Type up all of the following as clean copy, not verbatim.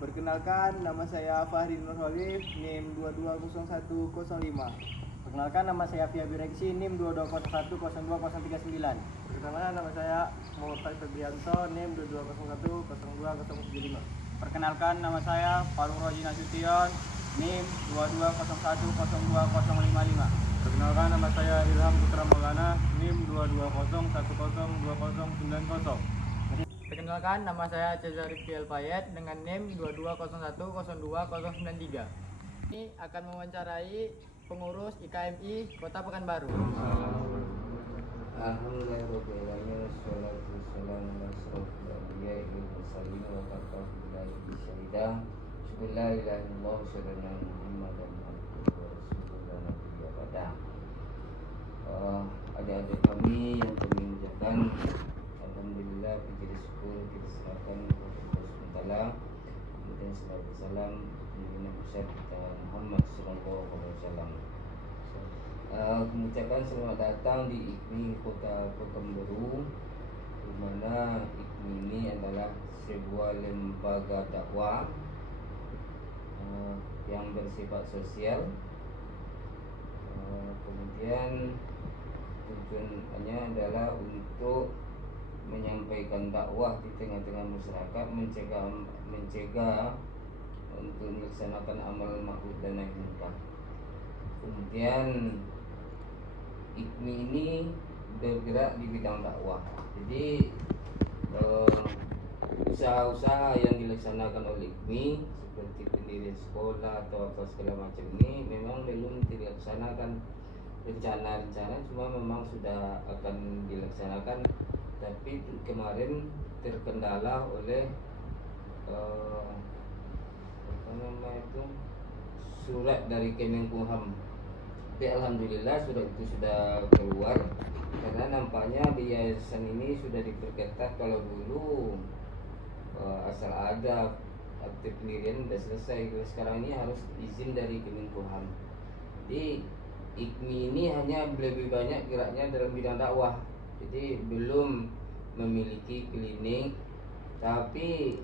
Perkenalkan, nama saya Fahri Nurholif, NIM 220105. Perkenalkan, nama saya Fia Bireksi, NIM 22010239. Perkenalkan, nama saya Muhammad Febrianto, NIM 22010275. Perkenalkan, nama saya Faruk Roji Nasution, NIM 22010205. Perkenalkan, nama saya Ilham Putra Maulana, NIM 2201102090. Perkenalkan, nama saya Cesar Rifki Payet dengan NIM 22010293. Ini akan mewawancarai pengurus IKMI Kota Pekanbaru. Alhamdulillahirobbilalamin, wassalatu wassalamu ala asyrofil anbiya'i wal mursalin wa kafa billahi syahidah. La ilaha illallah wa Muhammadan abduhu wa rasuluhu la nabiyya ba'dah. Adik-adik kami yang kami muliakan, alhamdulillah puji syukur kita serahkan kepada Allah SWT. Kemudian salawat salam junjungan besar kita Muhammad sallallahu alaihi wasallam. Mengucapkan selamat datang di IKMI Kota Pekanbaru, di mana IKMI ini adalah sebuah lembaga dakwah yang bersifat sosial. Kemudian tujuannya adalah untuk menyampaikan dakwah di tengah-tengah masyarakat, mencegah untuk melaksanakan amal ma'ruf dan nahi munkar. Kemudian IKMI ini bergerak di bidang dakwah. Jadi usaha-usaha yang dilaksanakan oleh IKMI seperti pendirian sekolah atau apa segala macam ini memang belum dilaksanakan. Rencana cuma memang sudah akan dilaksanakan, tapi kemarin terkendala oleh surat dari Kemenkumham. Tapi alhamdulillah surat itu sudah keluar, karena nampaknya di yayasan ini sudah diperketat. Kalau dulu asal ada akte pendirian sudah selesai, sekarang ini harus izin dari Kemenkumham. Jadi IKMI ini hanya lebih banyak geraknya dalam bidang dakwah. Jadi belum memiliki klinik, tapi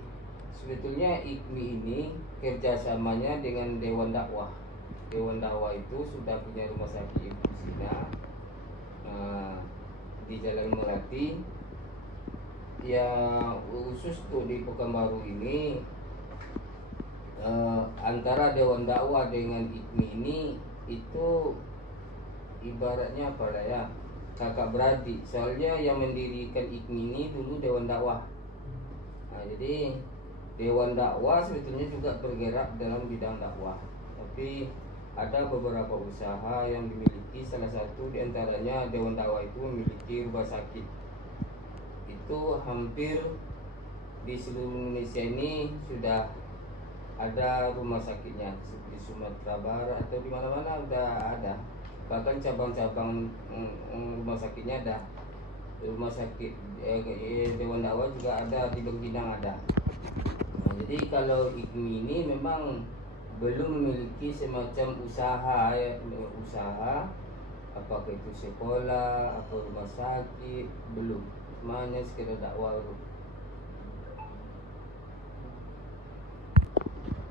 sebetulnya IKMI ini kerjasamanya dengan Dewan Dakwah. Dewan Dakwah itu sudah punya rumah sakit Ibu Sina di Jalan Melati. Yang khusus tuh di Pekanbaru ini, antara Dewan Dakwah dengan IKMI ini itu ibaratnya apa lah ya, kakak beradik. Soalnya yang mendirikan IKMI ini dulu Dewan Dakwah. Jadi Dewan Dakwah sebetulnya juga bergerak dalam bidang dakwah, tapi ada beberapa usaha yang dimiliki. Salah satu diantaranya Dewan Dakwah itu memiliki rumah sakit. Itu hampir di seluruh Indonesia ini sudah ada rumah sakitnya, seperti Sumatera Barat atau di mana-mana udah ada. Bahkan cabang-cabang rumah sakitnya ada. Rumah sakit Dewan Dakwah juga ada, di Bengkidang ada. Jadi kalau IKMI ini memang belum memiliki semacam usaha, apakah itu sekolah atau rumah sakit, belum. Hanya sekedar dakwah.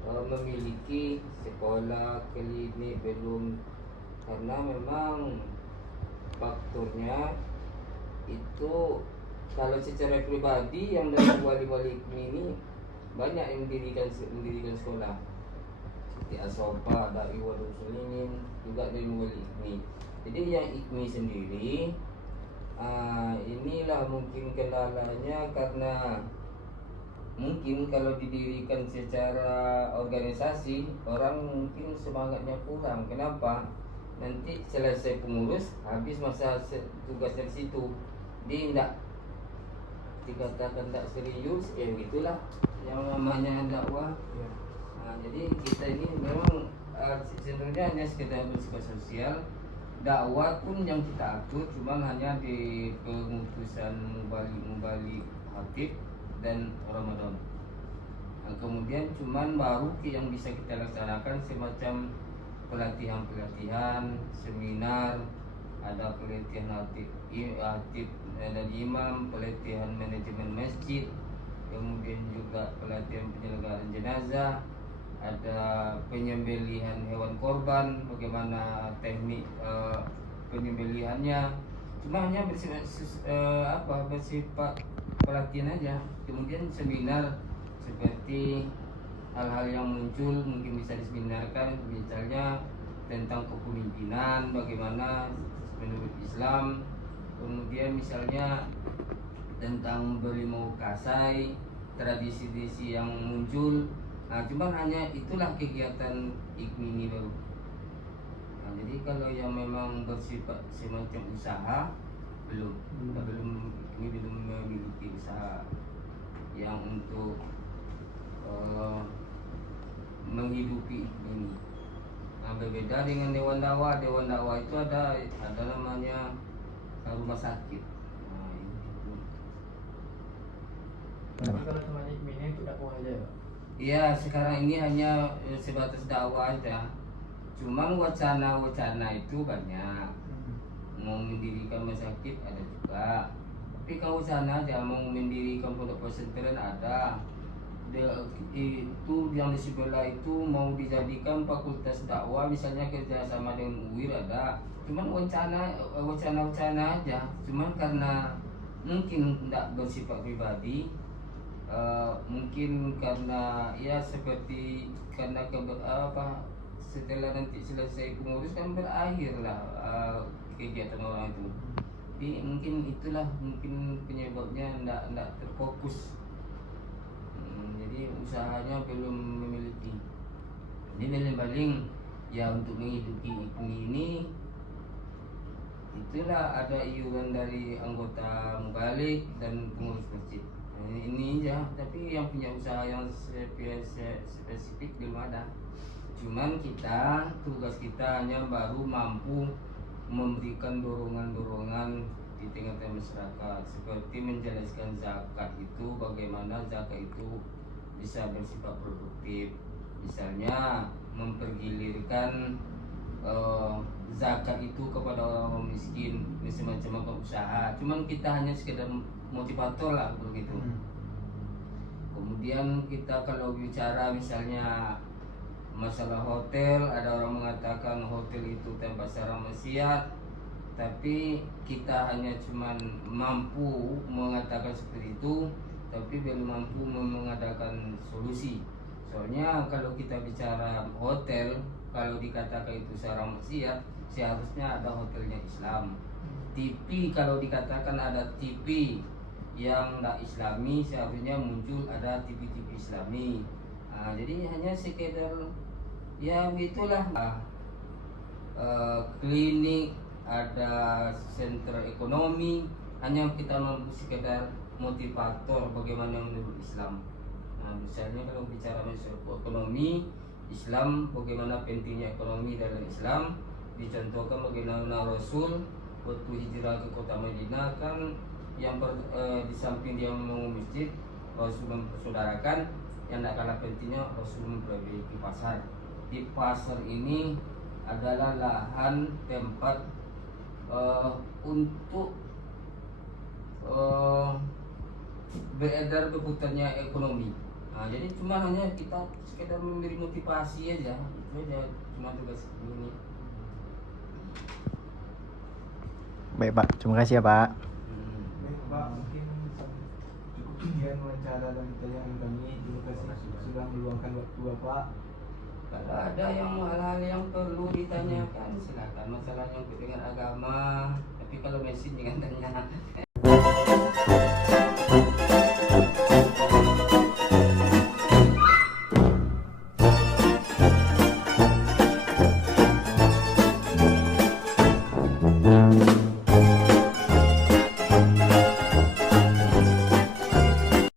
Memiliki sekolah, klinik belum, karena memang faktornya itu kalau secara pribadi yang dari wali-wali IKMI ini banyak yang mendirikan sekolah seperti Asopa, Dai Wadul Sulinin, juga dari wali IKMI. Jadi yang IKMI sendiri inilah mungkin kendalanya, karena mungkin kalau didirikan secara organisasi orang mungkin semangatnya kurang. Kenapa? Nanti selesai pengurus, habis masa tugasnya di situ, dia tidak dikatakan tak serius, ya gitulah yang namanya dakwah. Jadi kita ini memang sebenarnya hanya sekedar bersifat sosial. Dakwah pun yang kita atur cuma hanya di pengutusan mubalik hatib dan Ramadan. Kemudian cuman baru yang bisa kita laksanakan semacam pelatihan-pelatihan, seminar, ada pelatihan hatib dan imam, pelatihan manajemen masjid, kemudian juga pelatihan penyelenggaraan jenazah, ada penyembelihan hewan korban, bagaimana teknik penyembelihannya. Cuma hanya bersifat pelatihan aja. Kemudian seminar seperti hal-hal yang muncul mungkin bisa diseminarkan, misalnya tentang kepemimpinan, bagaimana menurut Islam. Kemudian misalnya tentang Belimau Kasai, tradisi-tradisi yang muncul. Nah, cuman hanya itulah kegiatan IKMI ini baru. Nah, jadi kalau yang memang bersifat semacam usaha belum memiliki usaha yang untuk menghidupi ini. Nah, berbeda dengan Dewan Dakwah. Dewan Dakwah itu ada namanya rumah sakit. Nah, itu. Tapi kalau cuma ini untuk dakwah aja ya Pak? Iya, sekarang ini hanya sebatas dakwah aja. Cuman wacana itu banyak. Mau mendirikan rumah sakit ada juga. Tapi kalau wacana aja mau mendirikan pondok pesantren ada. Itu yang di sebelah itu mau dijadikan fakultas dakwah, misalnya kerjasama dengan UIR ada. Cuman wacana aja. Cuman karena mungkin tidak bersifat pribadi, mungkin karena ya seperti karena setelah nanti selesai pengurus kan berakhir lah kegiatan orang itu. Jadi mungkin itulah penyebabnya tidak terfokus. Jadi usahanya belum memiliki. Jadi paling ya untuk menghidupi IKMI ini itulah ada iuran dari anggota mubalik dan pengurus masjid. Nah, ini aja. Tapi yang punya usaha yang spesifik belum ada. Cuman tugas kita hanya baru mampu memberikan dorongan-dorongan di tengah-tengah masyarakat, seperti menjelaskan zakat itu, bagaimana zakat itu bisa bersifat produktif. Misalnya mempergilirkan zakat itu kepada orang miskin, semacam usaha. Cuman kita hanya sekedar motivator lah begitu. Kemudian kita kalau bicara misalnya masalah hotel, ada orang mengatakan hotel itu tempat sarang maksiat, tapi kita hanya cuman mampu mengatakan seperti itu, tapi belum mampu mengadakan solusi. Soalnya kalau kita bicara hotel, kalau dikatakan itu sarang maksiat, seharusnya ada hotelnya Islam. TV kalau dikatakan ada TV yang tidak Islami, seharusnya muncul ada TV-TV Islami. Nah, jadi hanya sekedar ya begitulah. Klinik, ada sentra ekonomi, hanya kita mampu sekedar motivator bagaimana menurut Islam. Nah, misalnya kalau bicara masalah ekonomi Islam, bagaimana pentingnya ekonomi dalam Islam, dicontohkan bagaimana Rasul waktu hijrah ke kota Madinah kan di samping dia membangun masjid, Rasul mempersaudarakan. Yang tidak kalah pentingnya Rasul memperbaiki pasar. Di pasar ini adalah lahan tempat untuk beredar berputarnya ekonomi. Nah, jadi cuma hanya kita sekedar memberi motivasi aja, itu aja cuma tugas ini. Baik Pak, terima kasih ya Pak. Baik Pak, mungkin cukup sekian wawancara dan pertanyaan kami. Terima kasih sudah meluangkan waktu Bapak. Kalau ada hal-hal yang perlu ditanyakan silakan, masalah yang dengan agama. Tapi kalau mesin jangan tanya.